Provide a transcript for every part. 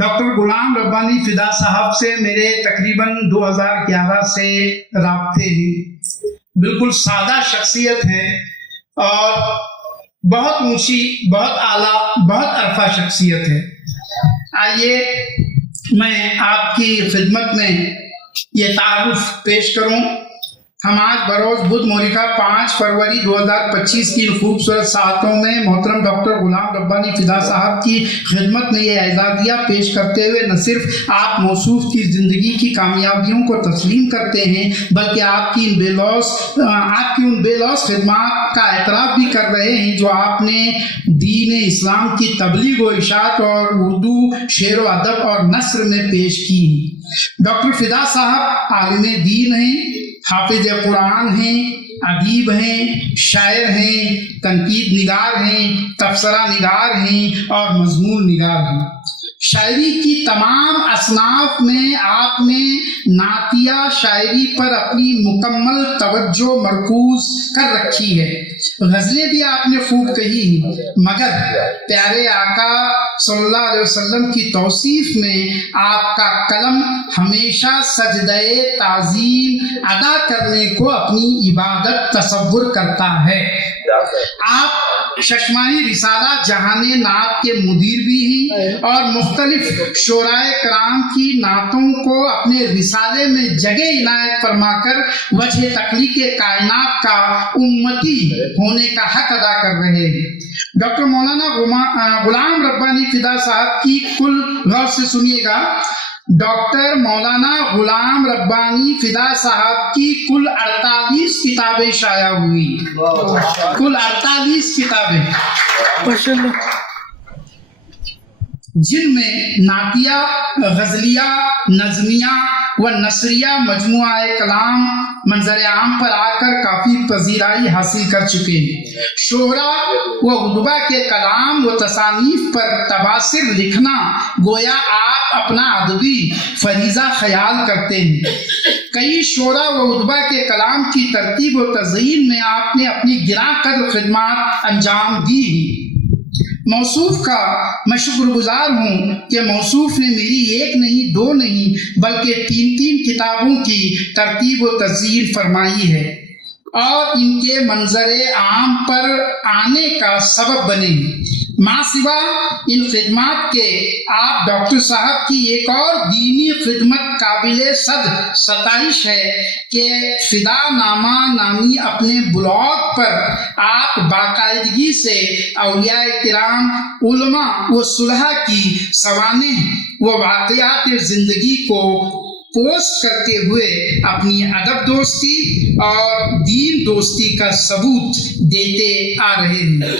Doctor Ghulam ربانی فدا صاحب سے میرے تقریباً 2011 سے رابطے ہیں. بالکل سادہ شخصیت ہے اور بہت اونچی، بہت اعلیٰ، بہت عرفہ شخصیت ہے. آئیے میں آپ کی خدمت میں یہ تعارف پیش کروں. ہم آج بروز بدھ مورخہ 5 فروری 2025 کی خوبصورت ساعتوں میں محترم ڈاکٹر غلام ربانی فدا صاحب کی خدمت میں یہ اعزازیہ پیش کرتے ہوئے نہ صرف آپ موصوف کی زندگی کی کامیابیوں کو تسلیم کرتے ہیں بلکہ آپ کی ان بے لوث خدمات کا اعتراف بھی کر رہے ہیں جو آپ نے دین اسلام کی تبلیغ و اشاعت اور اردو شعر و ادب اور نثر میں پیش کی. ڈاکٹر فدا صاحب عالم دین ہیں، حافظ قرآن ہیں، ادیب ہیں، شاعر ہیں، تنقید نگار ہیں، تبصرہ نگار ہیں اور مضمون نگار ہیں. شاعری کی تمام اصناف میں آپ نے نعتیہ شاعری پر اپنی مکمل توجہ مرکوز کر رکھی ہے. غزلیں بھی آپ نے خوب کہی ہیں، مگر پیارے آقا صلی اللہ علیہ وسلم کی توصیف میں آپ کا قلم ہمیشہ سجدہ تعظیم ادا کرنے کو اپنی عبادت تصور کرتا ہے. آپ ششماہی رسالہ جہان نعت کے مدیر بھی ہیں اور مختلف شعرائے کرام کی نعتوں کو اپنے رسالے میں جگہ عنایت فرما کر وجہ تخلیق کائنات کا امتی ہونے کا حق ادا کر رہے ہیں. ڈاکٹر مولانا غلام ربانی فدا صاحب کی کل، غور سے سنیے گا، ڈاکٹر مولانا غلام ربانی فدا صاحب کی کل 48 کتابیں شائع ہوئی. کل 48 کتابیں جن میں نعتیہ، غزلیہ، نظمیہ و نثریہ مجموعہ کلام منظر عام پر آ کر کافی پذیرائی حاصل کر چکے ہیں. شعراء و ادبا کے کلام و تصانیف پر تباصر لکھنا گویا آپ اپنا ادبی فریضہ خیال کرتے ہیں. کئی شعراء و ادبا کے کلام کی ترتیب و تزئین میں آپ نے اپنی گراں قدر خدمات انجام دی ہیں. موصوف کا میں شکر گزار ہوں کہ موصوف نے میری 1 نہیں 2 نہیں بلکہ 3 کتابوں کی ترتیب و تزئین فرمائی ہے اور ان کے منظر عام پر آنے کا سبب بنے. ماں سوا ان خدمات کے آپ ڈاکٹر صاحب کی ایک اور دینی خدمت قابل ستائش ہے کہ فدا نامہ نامی اپنے بلاگ پر آپ باقاعدگی سے اولیاء کرام، علماء و صلحاء کی سوانح و واقعات زندگی کو پوسٹ کرتے ہوئے اپنی ادب دوستی اور دین دوستی کا ثبوت دیتے آ رہے ہیں.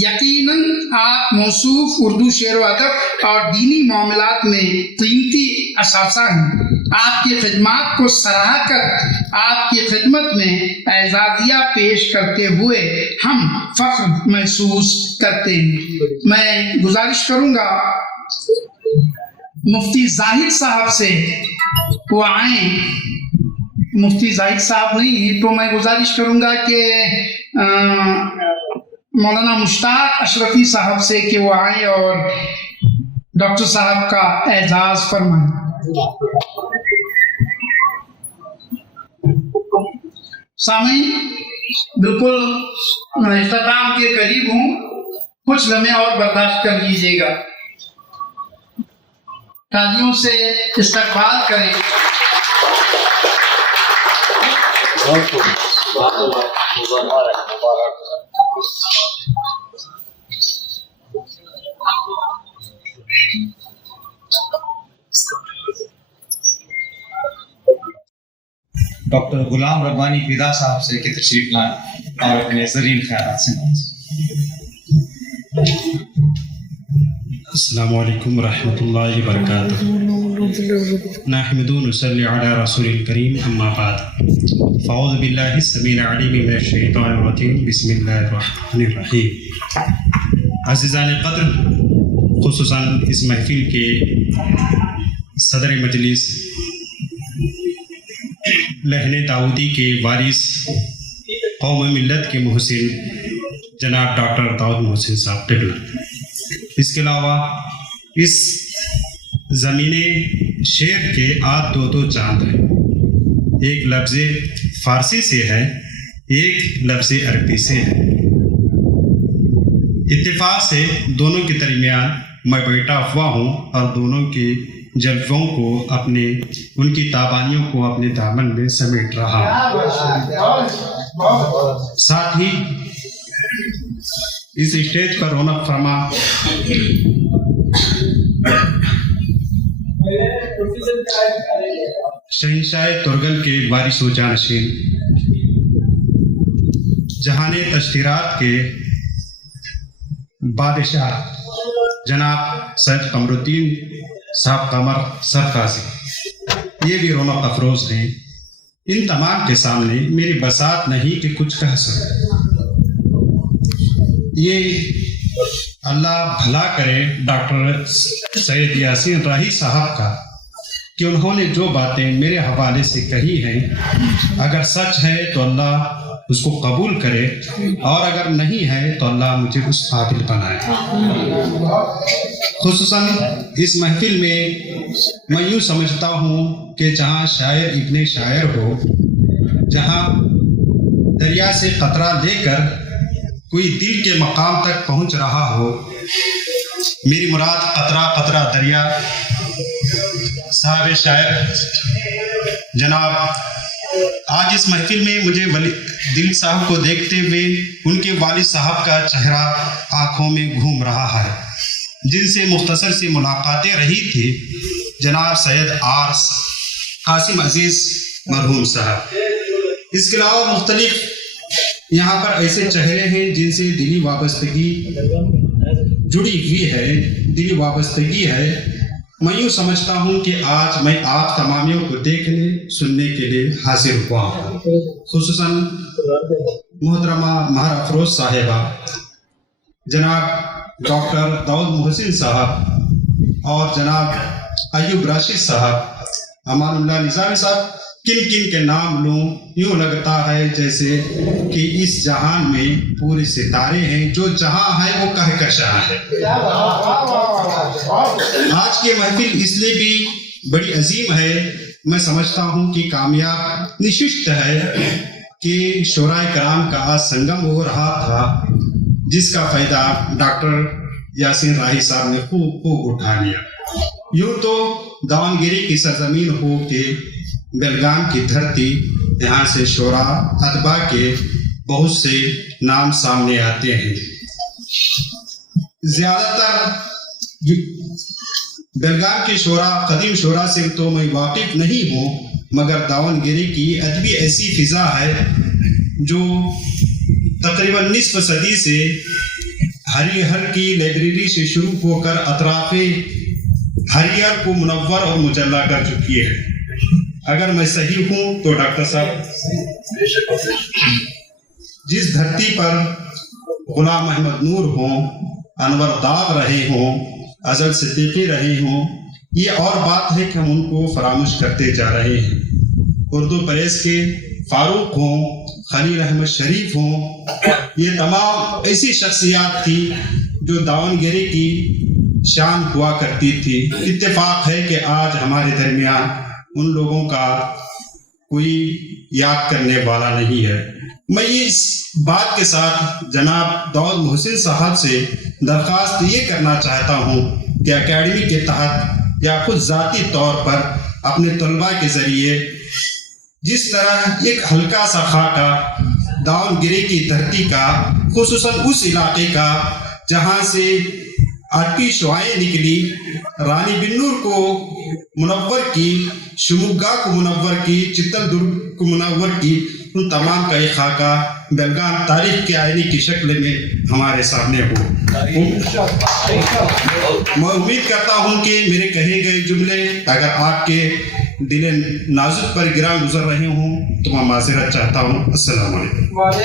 یقیناً آپ موصوف اردو شعر و ادب اور دینی معاملات میں قیمتی اثاثہ ہیں. آپ کی خدمات کو سراہ کر آپ کی خدمت میں اعزازیہ پیش کرتے ہوئے ہم فخر محسوس کرتے ہیں. میں گزارش کروں گا مفتی زاہد صاحب سے وہ آئیں. مفتی زاہد صاحب نہیں ہیں تو میں گزارش کروں گا کہ مولانا مشتاق اشرفی صاحب سے کہ وہ آئیں اور ڈاکٹر صاحب کا اعزاز فرمائیں. سامعین، بالکل اختتام کے قریب ہوں، کچھ لمحے اور برداشت کر لیجیے گا. تالیوں سے استقبال کریں. ڈاکٹر غلام ربانی فدا صاحب سے کہ تشریف لائیں اور اپنے زرین خیالات سے نوازیں. السلام علیکم ورحمۃ اللہ وبرکاتہ. نحمد و نصلی علی رسول الکریم، اما بعد، فاعوذ باللہ السمیع العلیم من الشیطان الرجیم، بسم اللہ الرحمن الرحیم. عزیزان قدر، خصوصاً اس محفل کے صدر مجلس لہن داؤدی کے وارث، قوم ملت کے محسن جناب ڈاکٹر داؤد محسن صاحب قبلہ، اس کے علاوہ اس زمین شیر کے آج دو دو چاند ہیں، ایک لفظ فارسی سے ہے، ایک لفظ عربی سے ہے۔ اتفاق سے دونوں کے درمیان میں بیٹھا ہوا ہوں اور دونوں کے جلووں کو ان کی تابانیوں کو اپنے دامن میں سمیٹ رہا ہوں۔ ساتھ ہی اس اسٹیج پر رونق فرما شہنشاہ ترگل کے وارث و جانشین جہان تشتیرات کے بادشاہ جناب سید قمر الدین صاحب قمر سرفرازی، یہ بھی رونق افروز ہیں۔ ان تمام کے سامنے میری بساط نہیں کہ کچھ کہہ سکوں۔ یہ اللہ بھلا کرے ڈاکٹر سید یاسین راہی صاحب کا کہ انہوں نے جو باتیں میرے حوالے سے کہی ہیں، اگر سچ ہے تو اللہ اس کو قبول کرے، اور اگر نہیں ہے تو اللہ مجھے اس قابل بنائے۔ خصوصاً اس محفل میں یوں سمجھتا ہوں کہ جہاں شاعر ابن شاعر ہو، جہاں دریا سے قطرہ لے کر کوئی دل کے مقام تک پہنچ رہا ہو، میری مراد قطرہ قطرہ دریا صاحب شاعر جناب آج اس محفل میں مجھے دل صاحب کو دیکھتے ہوئے ان کے والد صاحب کا چہرہ آنکھوں میں گھوم رہا ہے، جن سے مختصر سی ملاقاتیں رہی تھی، جناب سید آر قاسم عزیز مرحوم صاحب۔ اس کے علاوہ مختلف یہاں پر ایسے چہرے ہیں جن سے دلی وابستگی جڑی ہوئی ہے، دلی وابستگی ہے۔ میں یوں سمجھتا ہوں کہ آج میں آپ تمامیوں کو دیکھنے سننے کے لیے حاضر ہوا ہوں، خصوصاً محترمہ مہر افروز صاحبہ، جناب ڈاکٹر داؤد محسن صاحب اور جناب ایوب راشد صاحب، امان اللہ نظامی صاحب۔ کن کن کے نام لوں یوں لگتا ہے جیسے کہ اس جہان میں پورے ستارے ہیں، جو جہاں ہے وہ کہکشاں ہے۔ آج کی محفل اس لیے بھی بڑی عظیم ہے، میں سمجھتا ہوں کہ کامیاب نشست ہے کہ شورائے کرام کا آج سنگم ہو رہا تھا، جس کا فائدہ ڈاکٹر یاسین راہی صاحب نے خوب اٹھا لیا۔ یوں تو داونگیری کی سرزمین ہو کے بیلگام کی دھرتی، یہاں سے شعراء ادبا کے بہت سے نام سامنے آتے ہیں۔ زیادہ تر بیلگام کے شعراء، قدیم شعراء سے تو میں واقف نہیں ہوں، مگر داونگیری کی ادبی ایسی فضا ہے جو تقریباً نصف صدی سے ہریہر کی لائبریری سے شروع ہو کر اطراف ہریہر کو منور اور مجلہ کر چکی ہے۔ اگر میں صحیح ہوں تو ڈاکٹر صاحب، جس دھرتی پر غلام احمد نور ہوں، انور داغ رہے ہوں، ازل صدیقی رہے ہوں، یہ اور بات ہے کہ ہم ان کو فراموش کرتے جا رہے ہیں۔ اردو پریس کے فاروق ہوں، خلیل احمد شریف ہوں، یہ تمام ایسی شخصیات تھی جو داونگیری کی شان ہوا کرتی تھی۔ اتفاق ہے کہ آج ہمارے درمیان ان لوگوں کا کوئی یاد کرنے والا نہیں ہے۔ میں اس بات کے ساتھ جناب داؤد محسن صاحب سے درخواست یہ کرنا چاہتا ہوں کہ اکیڈمی کے تحت یا خود ذاتی طور پر اپنے طلباء کے ذریعے جس طرح ایک ہلکا سا خاکہ داونگیری کی دھرتی کا، خصوصاً اس علاقے کا جہاں سے آٹھی شعائیں نکلی، رانی بنور کو منور کی، شموگا کو منور کی، چتل درگ کو منور کی، ان تمام کا ایک خاکہ بیلگام تاریخ کے آئینے کی شکل میں ہمارے سامنے ہو۔ میں امید کرتا ہوں کہ میرے کہے گئے جملے اگر آپ کے دل نازک پر گراں گزر رہے ہوں تو میں معذرت چاہتا ہوں۔ السلام علیکم۔